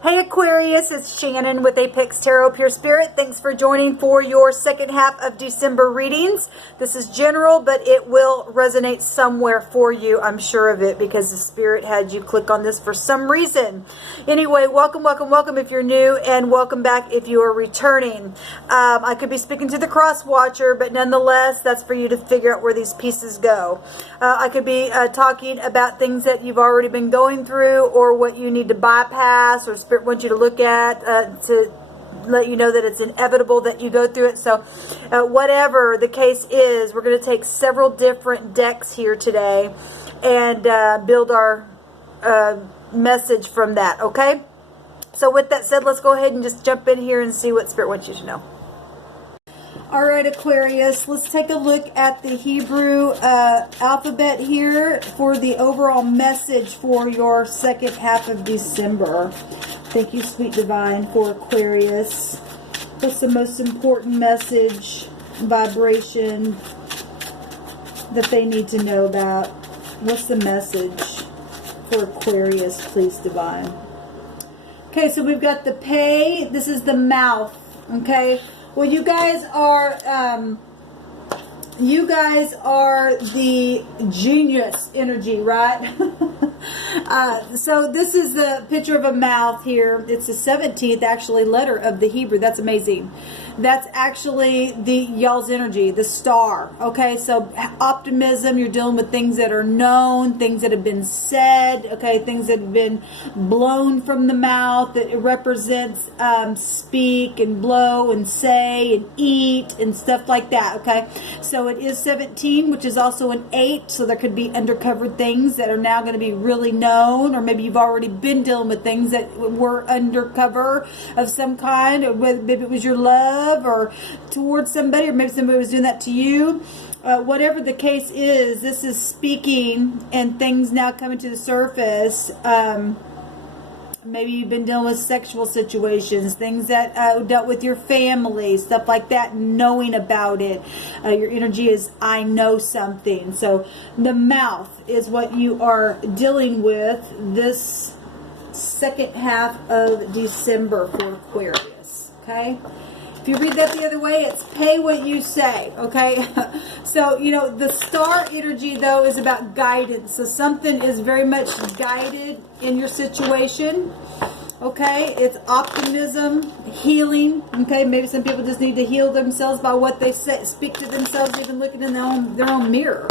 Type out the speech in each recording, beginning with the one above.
Hey Aquarius, it's Shannon with Apex Tarot Pure Spirit. Thanks for joining for your second half of December readings. This is general, but it will resonate somewhere for you. I'm sure of it because the Spirit had you click on this for some reason. Anyway, welcome if you're new, and welcome back if you are returning. I could be speaking to the cross watcher, but nonetheless, that's for you to figure out where these pieces go. I could be talking about things that you've already been going through, or what you need to bypass, or Spirit wants you to look at to let you know that it's inevitable that you go through it. So whatever the case is, we're going to take several different decks here today and build our message from that, okay? So with that said, let's go ahead and just jump in here and see what Spirit wants you to know. All right, Aquarius, let's take a look at the Hebrew alphabet here for the overall message for your second half of December. Thank you, Sweet Divine, for Aquarius. What's the most important message, vibration that they need to know about? What's the message for Aquarius, please, Divine? Okay, so we've got the pay. This is the mouth, okay? Well, you guys are the genius energy, right? So this is the picture of a mouth here. It's the 17th actually letter of the Hebrew. That's amazing. That's actually the y'all's energy, the star. Okay, so optimism, you're dealing with things that are known, things that have been said, okay, things that have been blown from the mouth. That it represents speak and blow and say and eat and stuff like that, okay? So it is 17, which is also an 8, so there could be undercover things that are now going to be really known, or maybe you've already been dealing with things that were undercover of some kind, or maybe it was your love or towards somebody, or maybe somebody was doing that to you. Whatever the case is, this is speaking and things now coming to the surface. Maybe you've been dealing with sexual situations, things that dealt with your family, stuff like that, knowing about it. Your energy is, I know something. So the mouth is what you are dealing with this second half of December for Aquarius, okay? If you read that the other way, it's pay what you say, okay? So, you know, the star energy, though, is about guidance. So something is very much guided in your situation, okay? It's optimism, healing, okay? Maybe some people just need to heal themselves by what they say, speak to themselves, even looking in their own mirror.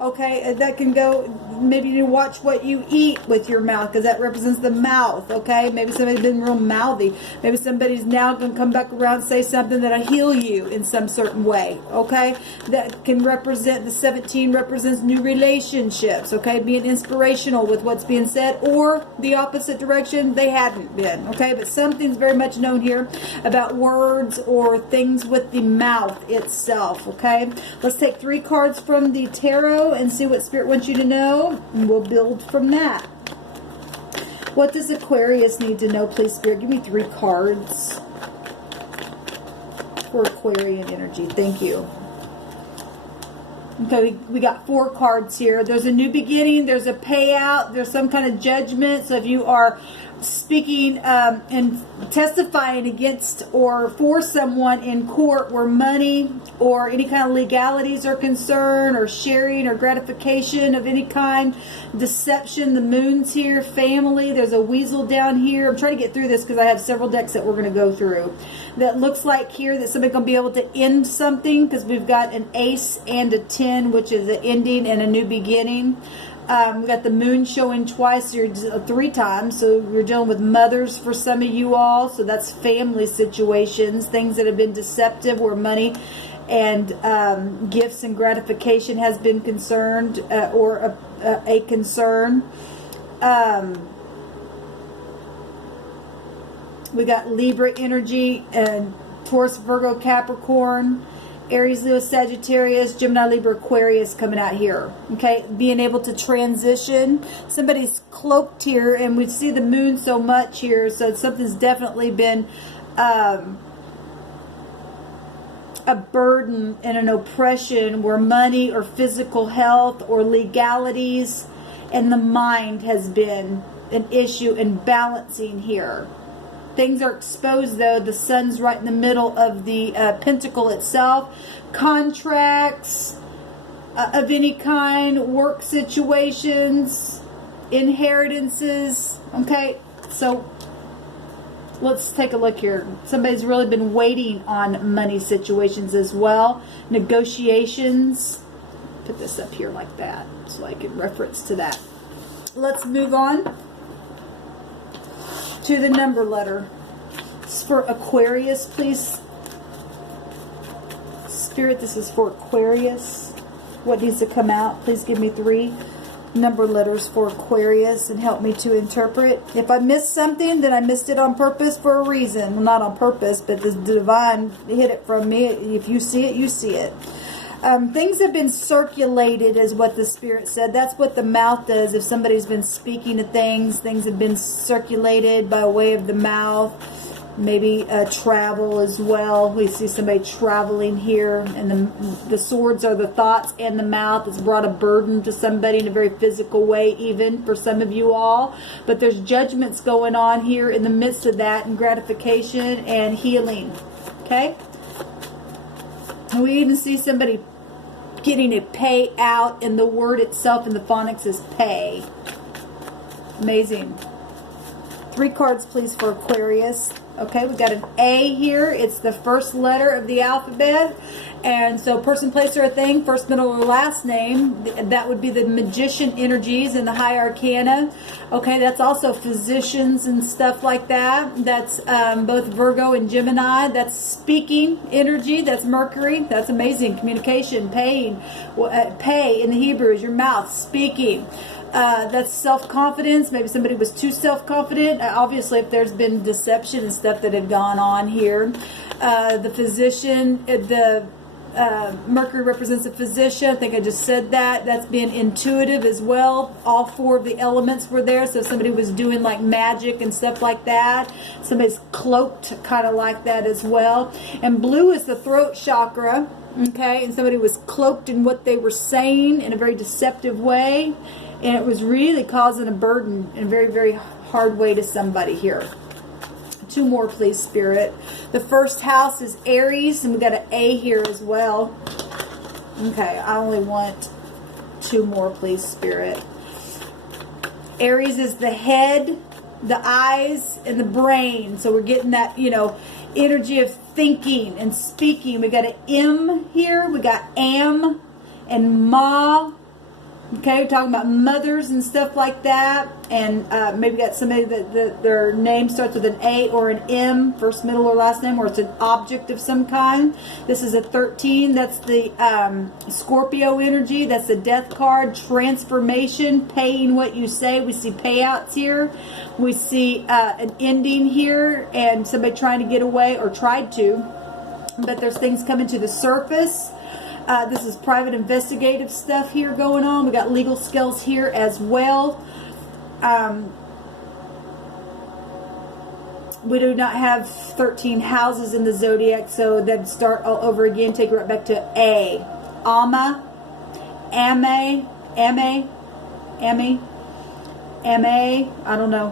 Okay, that can go, maybe you watch what you eat with your mouth, because that represents the mouth, okay? Maybe somebody's been real mouthy. Maybe somebody's now going to come back around and say something that'll heal you in some certain way, okay? That can represent, the 17 represents new relationships, okay? Being inspirational with what's being said, or the opposite direction, they hadn't been, okay? But something's very much known here about words or things with the mouth itself, okay? Let's take 3 cards from the tarot and see what Spirit wants you to know, and we'll build from that. What does Aquarius need to know, please, Spirit? Give me 3 cards for Aquarian energy. Thank you. Okay, we got 4 cards here. There's a new beginning, there's a payout, there's some kind of judgment. So if you are speaking and testifying against or for someone in court where money or any kind of legalities are concerned, or sharing or gratification of any kind, deception, the moon's here, family, there's a weasel down here. I'm trying to get through this because I have several decks that we're going to go through. That looks like here that somebody's going to be able to end something, because we've got an ace and a 10, which is an ending and a new beginning. We got the moon showing twice, or 3 times, so you're dealing with mothers for some of you all. So that's family situations, things that have been deceptive, where money and gifts and gratification has been concerned, or a concern. We got Libra energy and Taurus, Virgo, Capricorn, Aries, Leo, Sagittarius, Gemini, Libra, Aquarius coming out here. Okay, being able to transition. Somebody's cloaked here, and we see the moon so much here, so something's definitely been a burden and an oppression, where money or physical health or legalities and the mind has been an issue in balancing here. Things are exposed, though. The sun's right in the middle of the pentacle itself. Contracts of any kind, work situations, inheritances. Okay, so let's take a look here. Somebody's really been waiting on money situations as well. Negotiations. Put this up here like that so I can reference to that. Let's move on to the number letter. This is for Aquarius, please. Spirit, this is for Aquarius. What needs to come out? Please give me 3 number letters for Aquarius and help me to interpret. If I missed something, then I missed it on purpose for a reason. Well, not on purpose, but the divine hid it from me. If you see it, you see it. Things have been circulated, is what the Spirit said. That's what the mouth does. If somebody's been speaking to things have been circulated by way of the mouth. Maybe travel as well. We see somebody traveling here, and the swords are the thoughts and the mouth. It's brought a burden to somebody in a very physical way, even for some of you all. But there's judgments going on here in the midst of that, and gratification and healing. Okay? And we even see somebody getting a payout, and the word itself in the phonics is pay. Amazing. 3 cards, please, for Aquarius. Okay, we got an A here. It's the first letter of the alphabet. And so person, place, or a thing, first, middle, or last name. That would be the magician energies in the high arcana. Okay, that's also physicians and stuff like that. That's both Virgo and Gemini. That's speaking energy. That's Mercury. That's amazing. Communication, paying. Pay in the Hebrew is your mouth, speaking. That's self-confidence. Maybe somebody was too self-confident. Obviously, if there's been deception and stuff that had gone on here. The physician, Mercury represents a physician. I think I just said that. That's being intuitive as well. All 4 of the elements were there. So if somebody was doing like magic and stuff like that, somebody's cloaked kind of like that as well. And blue is the throat chakra. Okay, and somebody was cloaked in what they were saying in a very deceptive way. And it was really causing a burden in a very, very hard way to somebody here. 2 more, please, Spirit. The first house is Aries, and we got an A here as well. Okay, I only want 2 more, please, Spirit. Aries is the head, the eyes, and the brain. So we're getting that, energy of thinking and speaking. We got an M here. We got am and ma. Okay, we're talking about mothers and stuff like that. And maybe got somebody that their name starts with an A or an M, first, middle, or last name, or it's an object of some kind. This is a 13. That's the Scorpio energy. That's the death card. Transformation, paying what you say. We see payouts here. We see an ending here, and somebody trying to get away, or tried to. But there's things coming to the surface. This is private investigative stuff here going on. We got legal skills here as well. We do not have 13 houses in the zodiac, so then start all over again. Take it right back to A. Ama, Ame, Ame, Ame, Ame. I don't know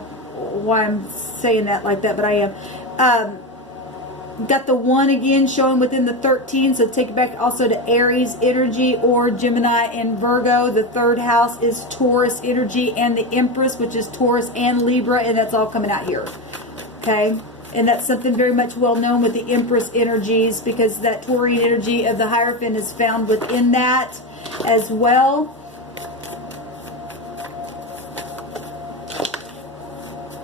why I'm saying that like that, but I am. Got the 1 again showing within the 13, so take it back also to Aries energy or Gemini and Virgo. The 3rd house is Taurus energy and the Empress, which is Taurus and Libra, and that's all coming out here. Okay, and that's something very much well known with the Empress energies, because that Taurian energy of the Hierophant is found within that as well.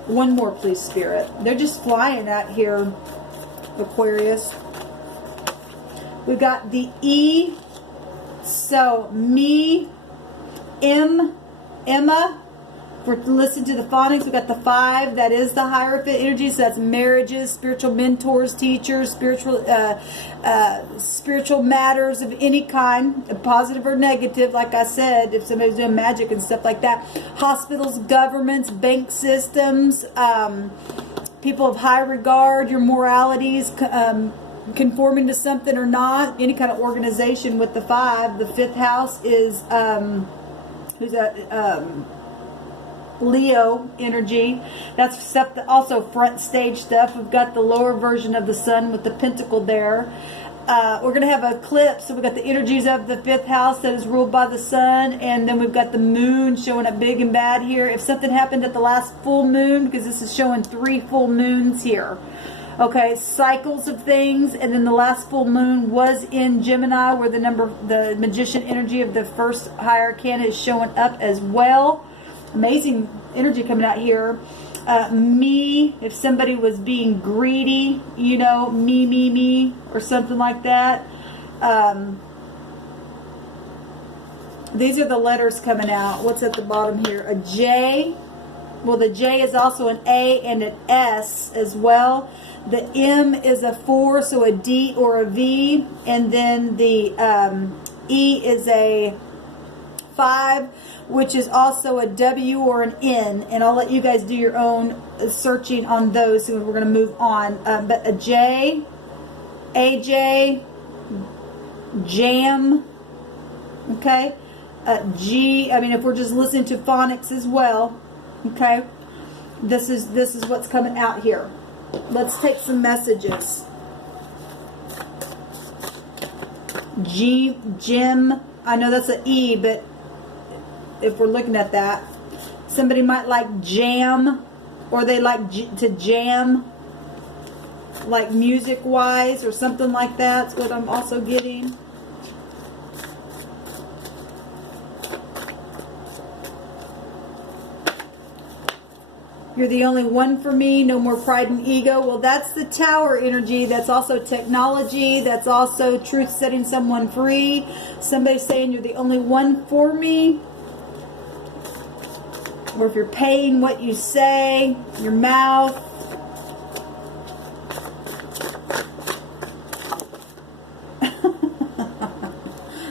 One more, please, Spirit. They're just flying out here. Aquarius. We got the E, so me, Emma. For listen to the phonics, we got the 5. That is the Hierophant energy. So that's marriages, spiritual mentors, teachers, spiritual matters of any kind, positive or negative. Like I said, if somebody's doing magic and stuff like that, hospitals, governments, bank systems. People of high regard, your moralities, conforming to something or not, any kind of organization with the 5. The 5th house is, who's that? Leo energy. That's stuff that also front stage stuff. We've got the lower version of the sun with the pentacle there. We're going to have an eclipse, so we've got the energies of the 5th house that is ruled by the sun, and then we've got the moon showing up big and bad here. If something happened at the last full moon, because this is showing 3 full moons here. Okay, cycles of things, and then the last full moon was in Gemini, where the magician energy of the first high arcana is showing up as well. Amazing energy coming out here. Me, if somebody was being greedy, you know, me, or something like that. These are the letters coming out. What's at the bottom here? A J. Well, the J is also an A and an S as well. The M is a 4, so a D or a V. And then the E is a 5, which is also a W or an N, and I'll let you guys do your own searching on those, so we're going to move on. But a J, AJ, Jam, okay, G. I mean, if we're just listening to phonics as well, okay, this is what's coming out here. Let's take some messages. Jim. I know that's an E, but if we're looking at that, somebody might like jam, or they like to jam, like music wise or something like that. That's what I'm also getting. You're the only one for me. No more pride and ego. Well, that's the Tower energy. That's also technology. That's also truth setting someone free. Somebody saying you're the only one for me. Or if you're paying what you say, your mouth.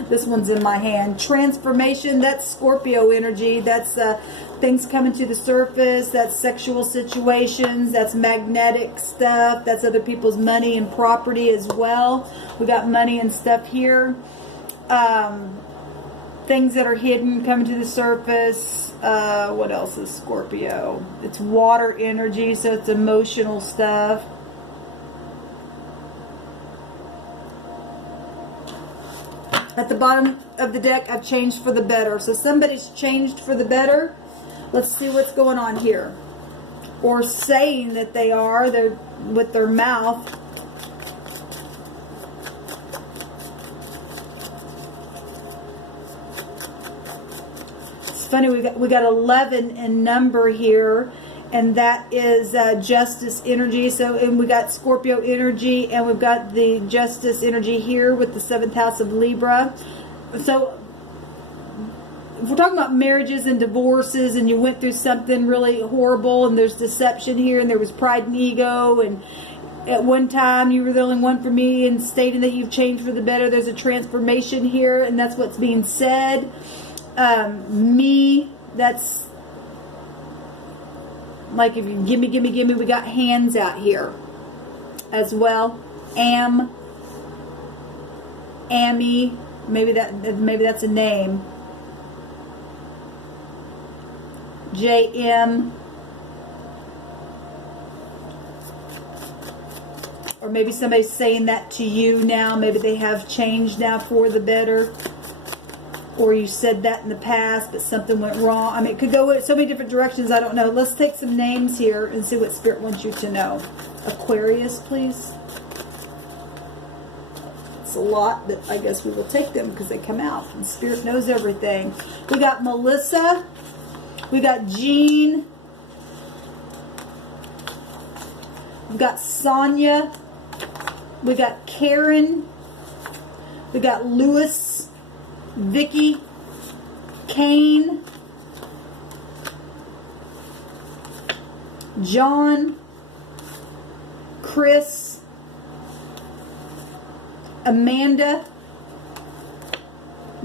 This one's in my hand. Transformation, that's Scorpio energy. That's things coming to the surface. That's sexual situations. That's magnetic stuff. That's other people's money and property as well. We got money and stuff here. Things that are hidden coming to the surface. What else is Scorpio? It's water energy, so it's emotional stuff. At the bottom of the deck, I've changed for the better. So somebody's changed for the better. Let's see what's going on here. Or saying that they are, they're with their mouth. It's funny, we got 11 in number here, and that is justice energy. So, and we got Scorpio energy, and we've got the justice energy here with the 7th house of Libra. So if we're talking about marriages and divorces, and you went through something really horrible, and there's deception here, and there was pride and ego, and at one time you were the only one for me, and stating that you've changed for the better, there's a transformation here, and that's what's being said. Me, that's like if you gimme, we got hands out here as well. Ammy, maybe that's a name. JM, or maybe somebody's saying that to you now. Maybe they have changed now for the better, or you said that in the past but something went wrong. I mean, it could go so many different directions. I don't know. Let's take some names here and see what Spirit wants you to know. Aquarius, please. It's a lot, but I guess we will take them because they come out and Spirit knows everything. We got Melissa. We got Jean. We got Sonia. We got Karen. We got Lewis, Vicky, Kane, John, Chris, Amanda,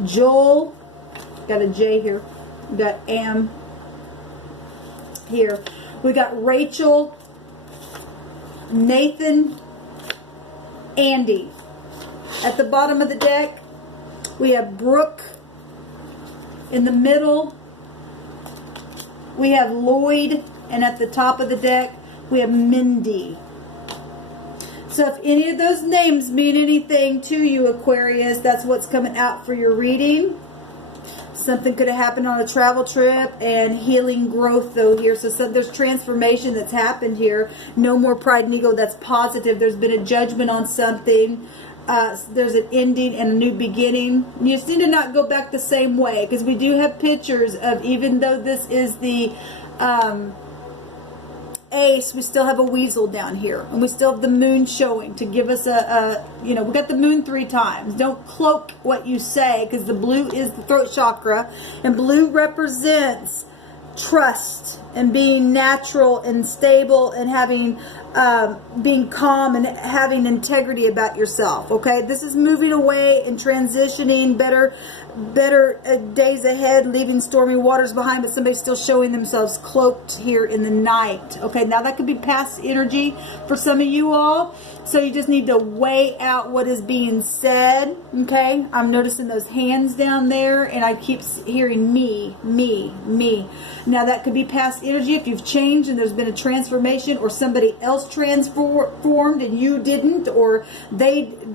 Joel, got a J here, we got Am here, we got Rachel, Nathan, Andy. At the bottom of the deck, we have Brooke. In the middle, we have Lloyd, and at the top of the deck, we have Mindy. So if any of those names mean anything to you, Aquarius, that's what's coming out for your reading. Something could have happened on a travel trip, and healing growth though here. So there's transformation that's happened here. No more pride and ego. That's positive. There's been a judgment on something. There's an ending and a new beginning. You just need to not go back the same way, because we do have pictures of, even though this is the Ace, we still have a weasel down here, and we still have the moon showing to give us we got the moon 3 times. Don't cloak what you say, because the blue is the throat chakra, and blue represents trust and being natural and stable and having being calm and having integrity about yourself. Okay, this is moving away and transitioning, better days ahead, leaving stormy waters behind, but somebody's still showing themselves cloaked here in the night. Okay, now that could be past energy for some of you all, so you just need to weigh out what is being said. Okay, I'm noticing those hands down there, and I keep hearing me. Now that could be past energy if you've changed and there's been a transformation, or somebody else transformed and you didn't, or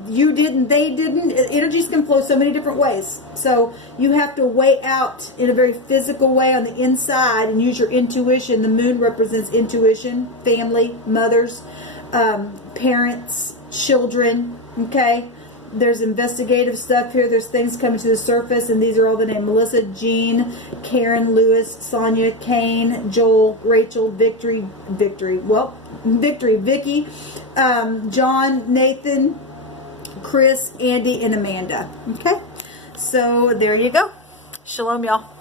you didn't, they didn't. Energies can flow so many different ways. So you have to weigh out in a very physical way on the inside and use your intuition. The moon represents intuition, family, mothers, parents, children. Okay, there's investigative stuff here. There's things coming to the surface, and these are all the names: Melissa, Jean, Karen, Lewis, Sonia, Kane, Joel, Rachel, Victory, Vicky, John, Nathan, Chris, Andy, and Amanda. Okay, so there you go. Shalom, y'all.